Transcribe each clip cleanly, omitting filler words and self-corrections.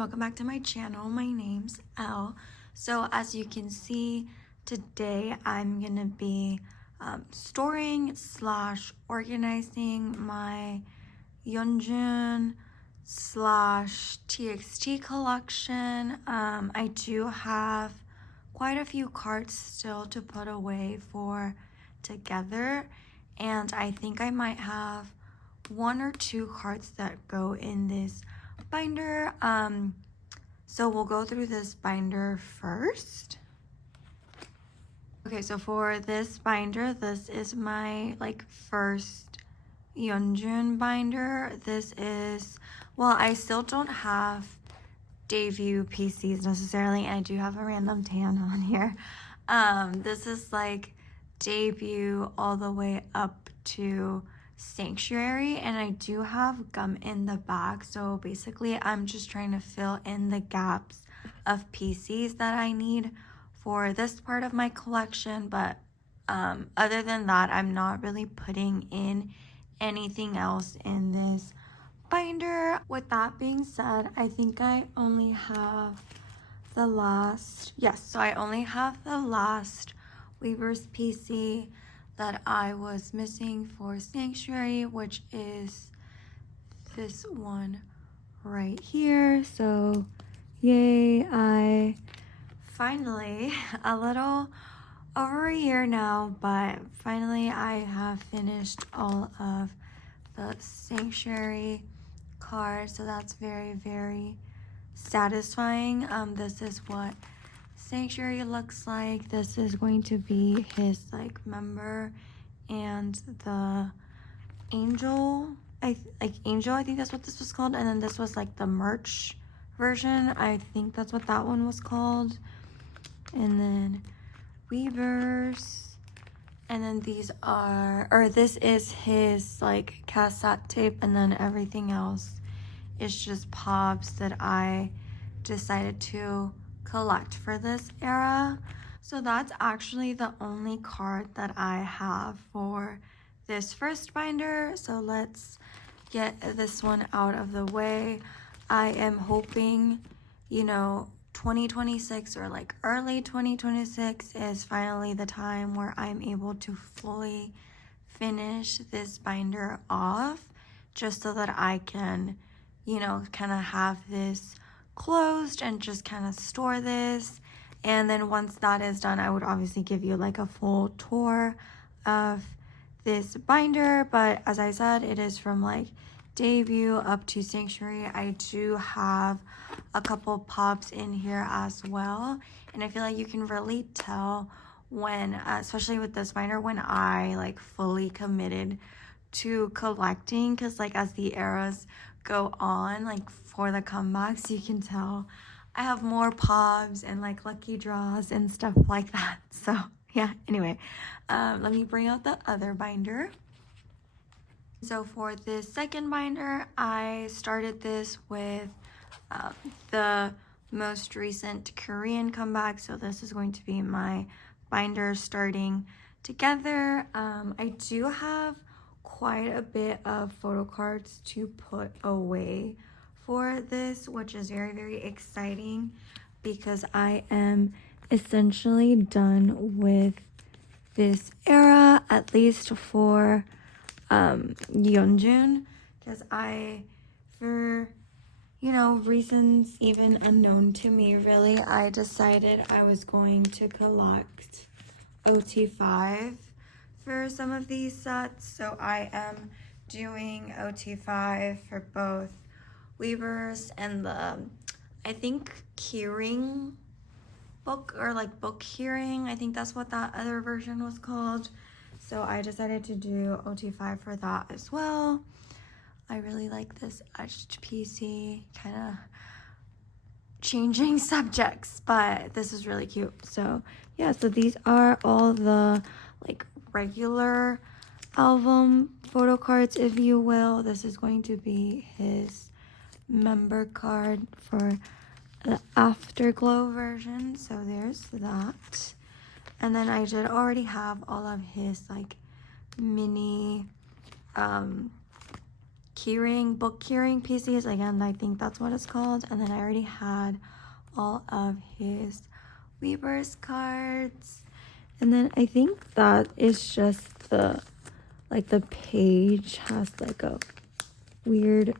welcome back to my channel. My name's Elle. So as you can see, today I'm gonna be storing / organizing my Yeonjun / TXT collection. I do have quite a few cards still to put away for together, and I think I might have 1 or 2 cards that go in this binder. So we'll go through this binder first. Okay, so for this binder, this is my first Yeonjun binder. This is, well, I still don't have debut PCs necessarily, and I do have a random tan on here. This is like debut all the way up to Sanctuary, and I do have gum in the back, so basically I'm just trying to fill in the gaps of PCs that I need for this part of my collection. But other than that, I'm not really putting in anything else in this binder. With that being said, I think I only have the last, so I only have the last Weverse PC that I was missing for Sanctuary, which is this one right here. So yay, I finally, a little over a year now, but finally I have finished all of the Sanctuary cards, so that's very, very satisfying. This is what Sanctuary looks like. This is going to be his member and the angel. Angel, I think that's what this was called. And then this was the merch version. I think that's what that one was called. And then Weverse. And then these are, or this is his cassette tape, and then everything else is just pops that I decided to collect for this era. So that's actually the only card that I have for this first binder. So let's get this one out of the way. I am hoping, 2026 or early 2026 is finally the time where I'm able to fully finish this binder off, just so that I can, kind of have this closed and just kind of store this. And then once that is done, I would obviously give you a full tour of this binder. But as I said, it is from debut up to Sanctuary. I do have a couple pops in here as well, and I feel like you can really tell when, especially with this binder, when I fully committed to collecting, because as the eras go on, for the comebacks, you can tell I have more pops and lucky draws and stuff like that. So yeah, anyway, let me bring out the other binder. So for this second binder, I started this with the most recent Korean comeback. So this is going to be my binder starting together. I do have quite a bit of photo cards to put away for this, which is very, very exciting, because I am essentially done with this era, at least for Yeonjun, because for reasons even unknown to me, really, I decided I was going to collect OT5 for some of these sets. So I am doing OT5 for both Weverse and the, I think, Keyring book, or book hearing. I think that's what that other version was called. So I decided to do OT5 for that as well. I really like this etched PC, kind of changing subjects, but this is really cute. So yeah, so these are all the regular album photo cards, if you will. This is going to be his member card for the Afterglow version. So there's that. And then I did already have all of his mini keyring, book keyring pieces. Again, I think that's what it's called. And then I already had all of his Weavers cards. And then I think that is just the, like, the page has like a weird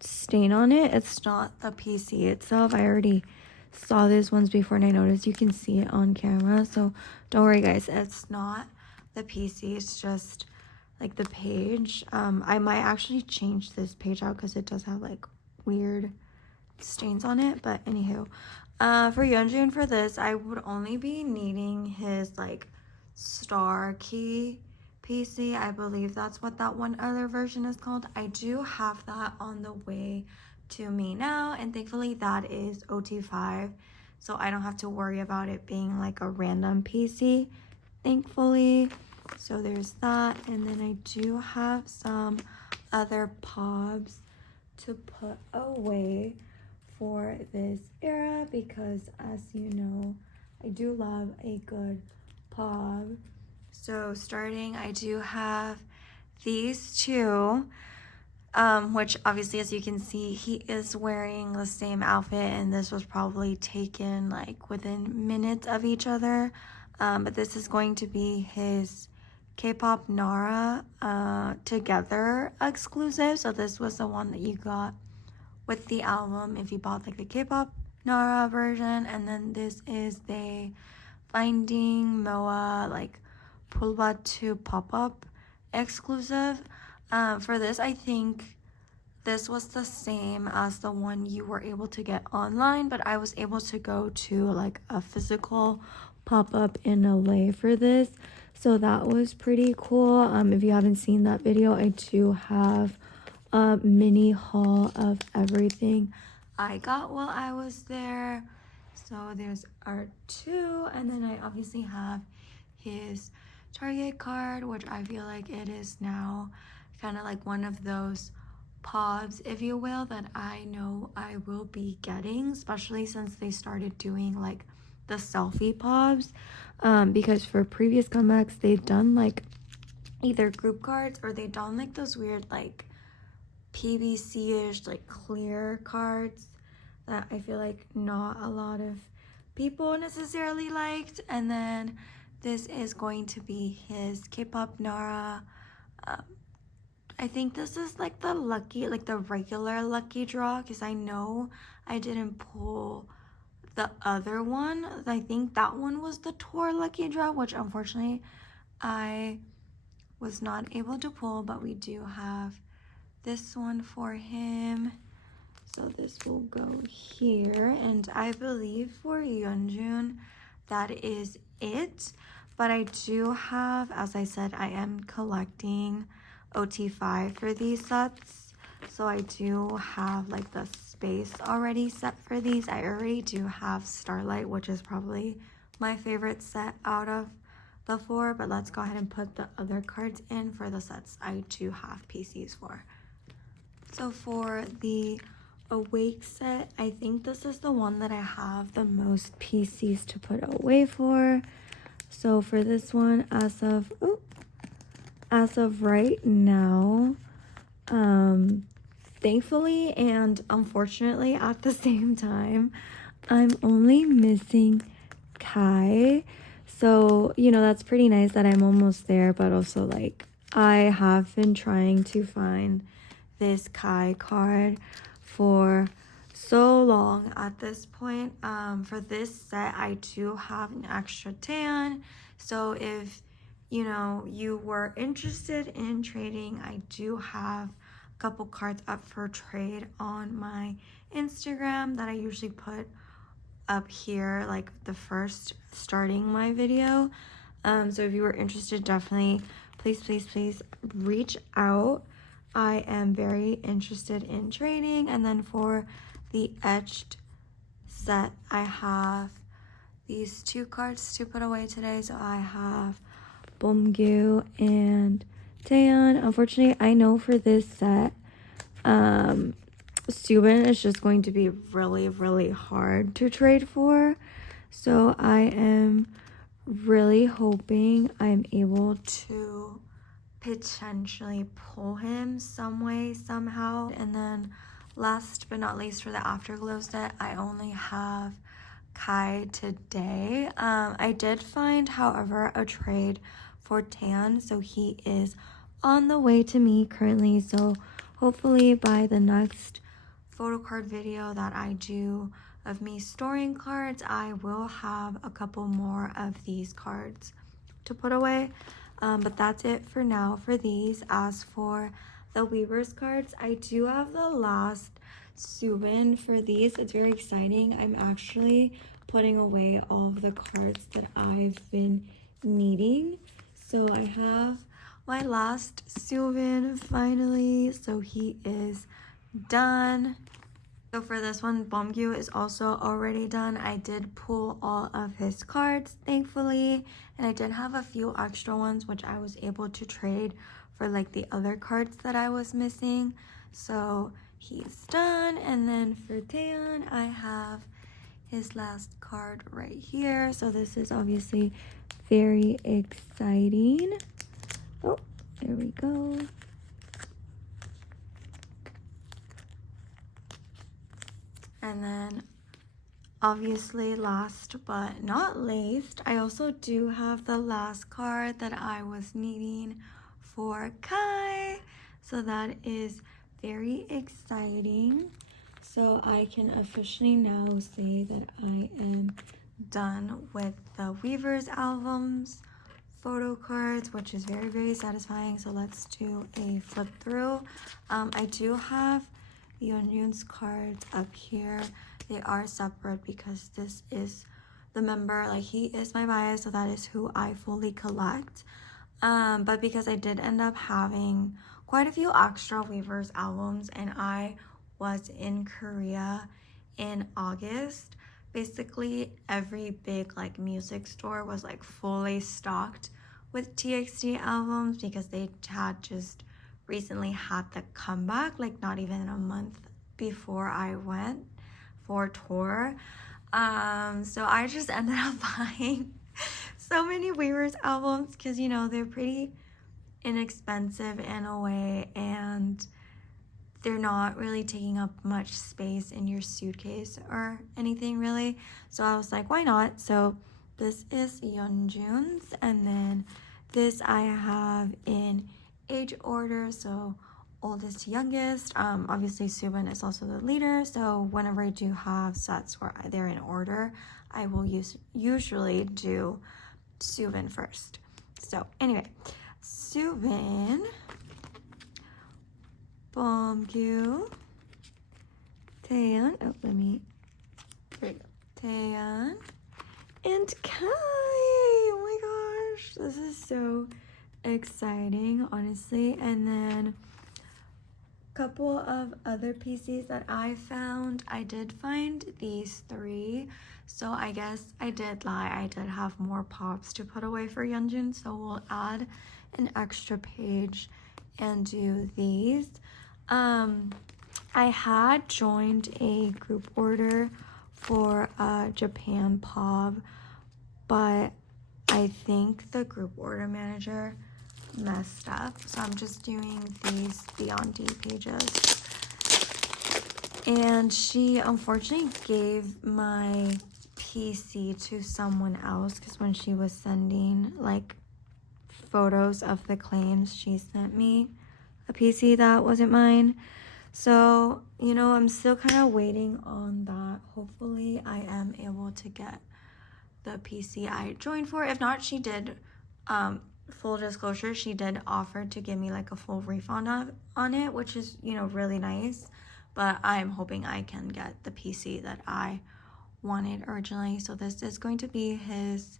stain on it. It's not the PC itself. I already saw these ones before and I noticed you can see it on camera. So don't worry guys, it's not the PC, it's just like the page. I might actually change this page out because it does have like weird stains on it. But anywho, for Yeonjun, for this I would only be needing his like star key PC. I believe that's what that one other version is called. I do have that on the way to me now, and thankfully that is OT5, so I don't have to worry about it being like a random PC, thankfully. So there's that. And then I do have some other pobs to put away for this era because, as you know, I do love a good pob. So starting, I do have these two, which obviously, as you can see, he is wearing the same outfit, and this was probably taken like within minutes of each other. But this is going to be his K-pop Nara Together exclusive. So this was the one that you got with the album if you bought like the K-pop Nara version. And then this is the Finding Moa like Pulba 2 pop-up exclusive. For this, I think this was the same as the one you were able to get online, but I was able to go to like a physical pop-up in LA for this, so that was pretty cool. If you haven't seen that video, I do have a mini haul of everything I got while I was there. So there's our two, and then I obviously have his Target card, which I feel like it is now kind of like one of those pods, if you will, that I know I will be getting, especially since they started doing like the selfie pods, because for previous comebacks they've done like either group cards or they've done like those weird like PVC-ish like clear cards that I feel like not a lot of people necessarily liked. And then this is going to be his K-pop Nara. I think this is like the lucky, like the regular lucky draw, because I know I didn't pull the other one. I think that one was the tour lucky draw, which unfortunately I was not able to pull, but we do have this one for him. So this will go here, and I believe for Yeonjun that is it. But I do have, as I said, I am collecting OT5 for these sets, so I do have like the space already set for these. I already do have Starlight, which is probably my favorite set out of the four, but let's go ahead and put the other cards in for the sets I do have PCs for. So for the Awake set, I think this is the one that I have the most PCs to put away for. So for this one, as of right now, thankfully and unfortunately at the same time, I'm only missing Kai. So, you know, that's pretty nice that I'm almost there, but also like I have been trying to find this Kai card for so long at this point. For this set, I do have an extra tan, so if you know you were interested in trading, I do have a couple cards up for trade on my Instagram that I usually put up here like the first starting my video. So if you were interested, definitely please reach out. I am very interested in trading. And then for the etched set, I have these two cards to put away today. So I have Bomgyu and Taeyeon. Unfortunately, I know for this set, Subin is just going to be really hard to trade for. So I am really hoping I'm able to potentially pull him some way, somehow. And then last but not least, for the Afterglow set, I only have Kai today. I did find, however, a trade for Tan, so he is on the way to me currently. So hopefully by the next photo card video that I do of me storing cards, I will have a couple more of these cards to put away. But that's it for now for these. As for the Weavers cards, I do have the last Subin for these. It's very exciting. I'm actually putting away all of the cards that I've been needing. So I have my last Subin finally. So he is done. So for this one, Bomgyu is also already done. I did pull all of his cards, thankfully. And I did have a few extra ones, which I was able to trade for like the other cards that I was missing. So he's done. And then for Taeyeon, I have his last card right here. So this is obviously very exciting. Oh, there we go. And then obviously last but not least, I also do have the last card that I was needing for Kai. So that is very exciting. So I can officially now say that I am done with the Weavers albums photo cards, which is very, very satisfying. So let's do a flip through. I do have Yeonjun's cards up here. They are separate because this is the member, like he is my bias, so that is who I fully collect. But because I did end up having quite a few extra Weavers albums and I was in Korea in August, basically every big like music store was like fully stocked with TXT albums because they had just recently had the comeback, like not even a month before I went for tour. So I just ended up buying so many Weavers albums because, you know, they're pretty inexpensive in a way and they're not really taking up much space in your suitcase or anything really. So I was like, why not? So this is Yeonjun's, and then this I have in age order, so oldest to youngest. Obviously Subin is also the leader, so whenever I do have sets where they're in order, I will usually do Subin first. So anyway, Subin, Bomgyu, Taeyeon, oh let me, there we go, Taeyeon, and Kai. Oh my gosh, this is so exciting, honestly. And then a couple of other PCs that I found. I did find these three, so I guess I did lie. I did have more pops to put away for Yeonjun, so we'll add an extra page and do these. I had joined a group order for Japan POB, but I think the group order manager messed up, so I'm just doing these Beyond D pages. And she unfortunately gave my PC to someone else because when she was sending like photos of the claims, she sent me a PC that wasn't mine. So, you know, I'm still kind of waiting on that. Hopefully I am able to get the PC I joined for. If not, she did, full disclosure, she did offer to give me like a full refund on it, which is, you know, really nice. But I'm hoping I can get the PC that I wanted originally. So this is going to be his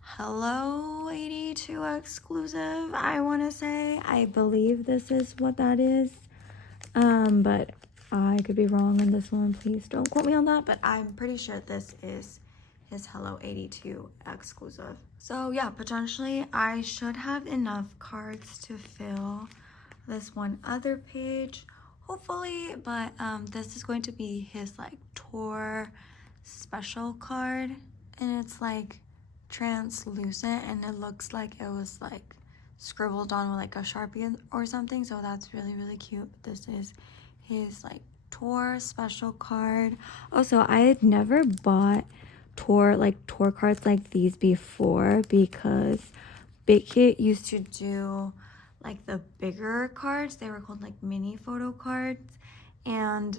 Hello 82 exclusive, I want to say. I believe this is what that is. But I could be wrong on this one. Please don't quote me on that. But I'm pretty sure this is his Hello 82 exclusive. So yeah, potentially I should have enough cards to fill this one other page, hopefully. But this is going to be his like tour special card, and it's like translucent and it looks like it was like scribbled on with like a Sharpie or something, so that's really, really cute. This is his like tour special card. Also, I had never bought tour cards like these before because Big Hit used to do like the bigger cards. They were called like mini photo cards, and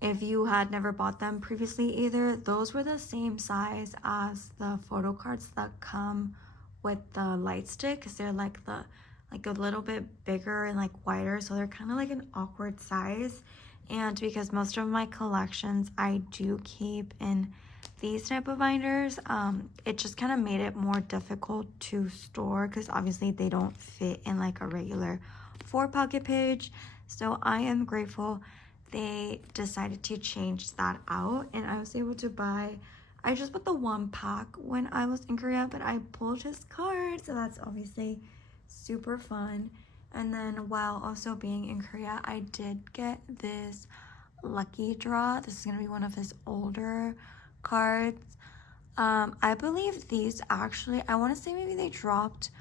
if you had never bought them previously either, those were the same size as the photo cards that come with the light stick, because they're like a little bit bigger and like wider, so they're kind of like an awkward size. And because most of my collections I do keep in these type of binders, it just kind of made it more difficult to store because obviously they don't fit in like a regular 4-pocket page. So I am grateful they decided to change that out, and I was able to buy, I just bought the 1-pack when I was in Korea, but I pulled his card, so that's obviously super fun. And then while also being in Korea, I did get this lucky draw. This is gonna be one of his older cards. I believe these actually, I want to say maybe they dropped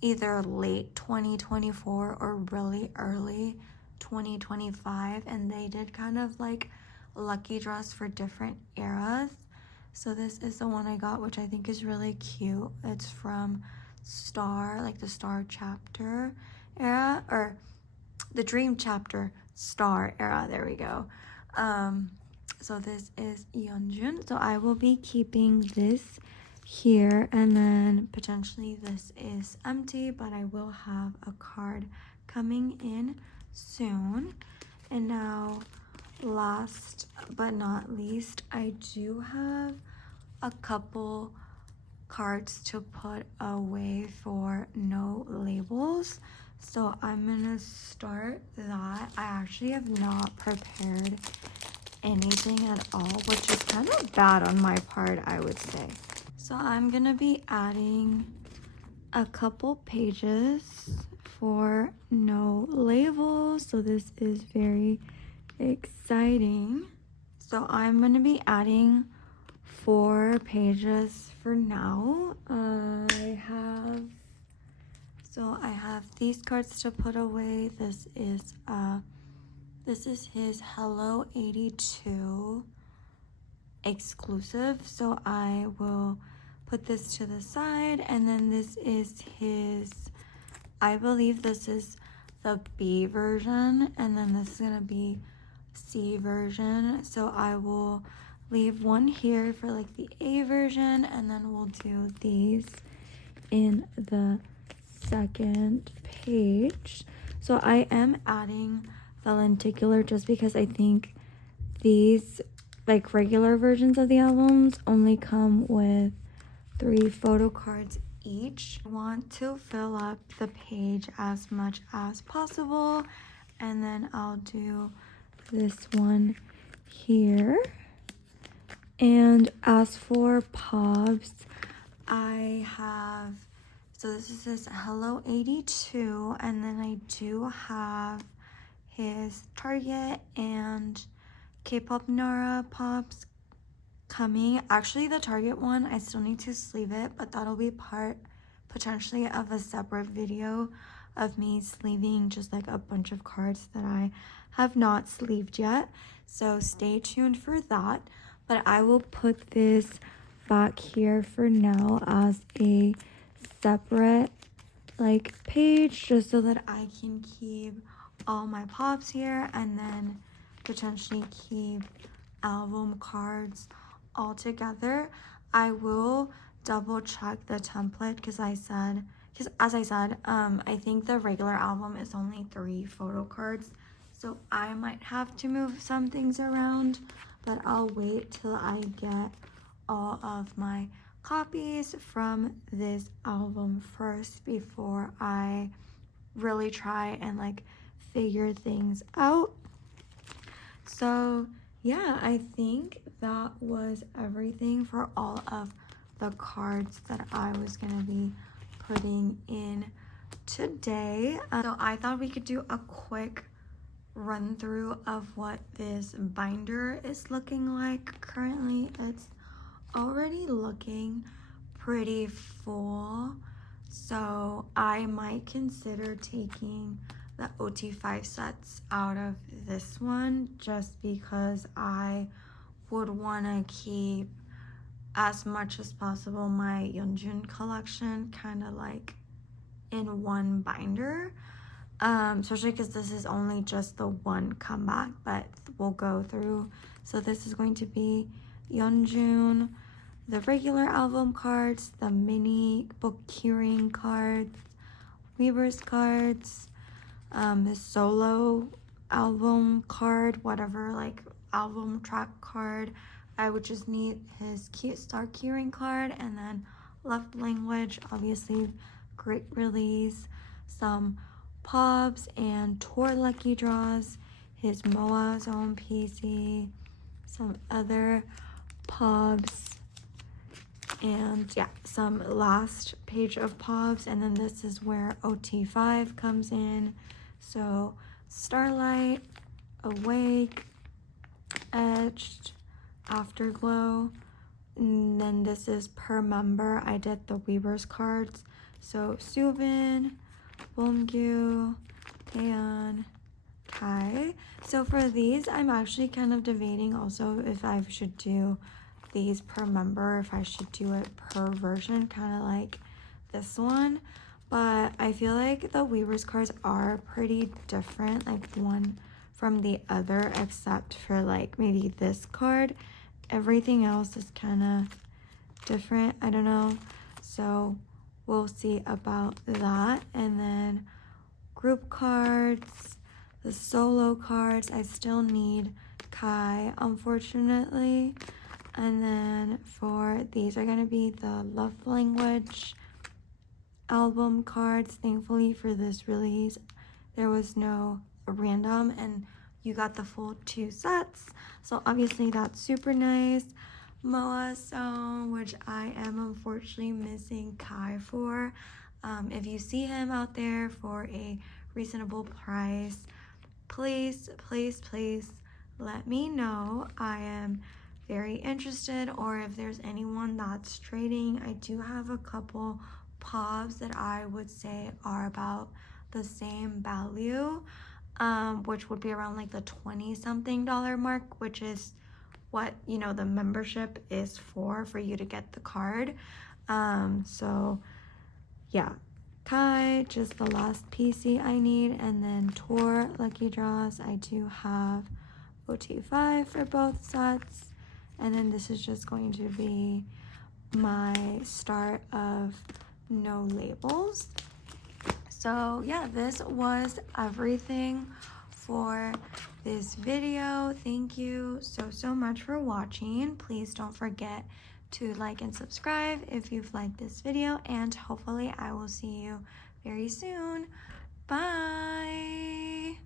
either late 2024 or really early 2025, and they did kind of like lucky draws for different eras. So this is the one I got, which I think is really cute. It's from Star, like the Star chapter era, or the Dream chapter Star era, there we go. So this is Yeonjun, so I will be keeping this here, and then potentially this is empty, but I will have a card coming in soon. And now last but not least, I do have a couple cards to put away for no labels, so I'm gonna start that. I actually have not prepared anything at all, which is kind of bad on my part, I would say. So I'm gonna be adding a couple pages for no labels, so this is very exciting. So I'm gonna be adding 4 pages for now. I have these cards to put away. This is his Hello 82 exclusive, so I will put this to the side. And then this is his, I believe this is the B version, and then this is gonna be C version, so I will leave one here for like the A version, and then we'll do these in the second page. So I am adding the lenticular just because I think these like regular versions of the albums only come with 3 photo cards each. I want to fill up the page as much as possible, and then I'll do this one here. And as for Pops, I have, so this is his Hello 82, and then I do have his Target and K-pop Nora Pops coming. Actually, the Target one, I still need to sleeve it, but that'll be part potentially of a separate video of me sleeving just like a bunch of cards that I have not sleeved yet. So stay tuned for that. But I will put this back here for now as a separate like page, just so that I can keep all my Pops here, and then potentially keep album cards all together. I will double check the template because as I said, I think the regular album is only 3 photo cards, so I might have to move some things around, but I'll wait till I get all of my copies from this album first before I really try and like figure things out. So yeah, I think that was everything for all of the cards that I was gonna be putting in today. So I thought we could do a quick run through of what this binder is looking like. Currently it's already looking pretty full, So I might consider taking the OT5 sets out of this one just because I would want to keep as much as possible my Yeonjun collection kind of like in one binder, especially because this is only just the one comeback, but we'll go through. So this is going to be Yeonjun, the regular album cards, the mini book keyring cards, Weaver's cards, his solo album card, whatever, like album track card. I would just need his cute star keyring card, and then Love Language, obviously great release, some Pobs and tour lucky draws, his MOA Zone PC, some other Pobs, and yeah, some last page of Pobs, and then this is where OT5 comes in. So Starlight, Awake, Etched, Afterglow, and then this is per member. I did the Weaver's cards. So Subin, Wongyu, Taeyeon, Kai. So for these, I'm actually kind of debating also if I should do these per member, if I should do it per version, kind of like this one. But I feel like the Weaver's cards are pretty different, like one from the other, except for like maybe this card. Everything else is kind of different. I don't know. So we'll see about that. And then group cards, the solo cards. I still need Kai, unfortunately. And then for these are going to be the Love Language album cards. Thankfully for this release, there was no random and you got the full 2 sets. So obviously that's super nice. MOA Zone, which I am unfortunately missing Kai for. If you see him out there for a reasonable price, please let me know. I am very interested, or if there's anyone that's trading, I do have a couple Pobs that I would say are about the same value, which would be around like the $20-something mark, which is what, you know, the membership is for you to get the card. So yeah, Kai, just the last PC I need, and then tour lucky draws. I do have OT5 for both sets, and then this is just going to be my start of no labels. So yeah, this was everything for this video. Thank you so much for watching. Please don't forget to like and subscribe if you've liked this video, and hopefully I will see you very soon. Bye.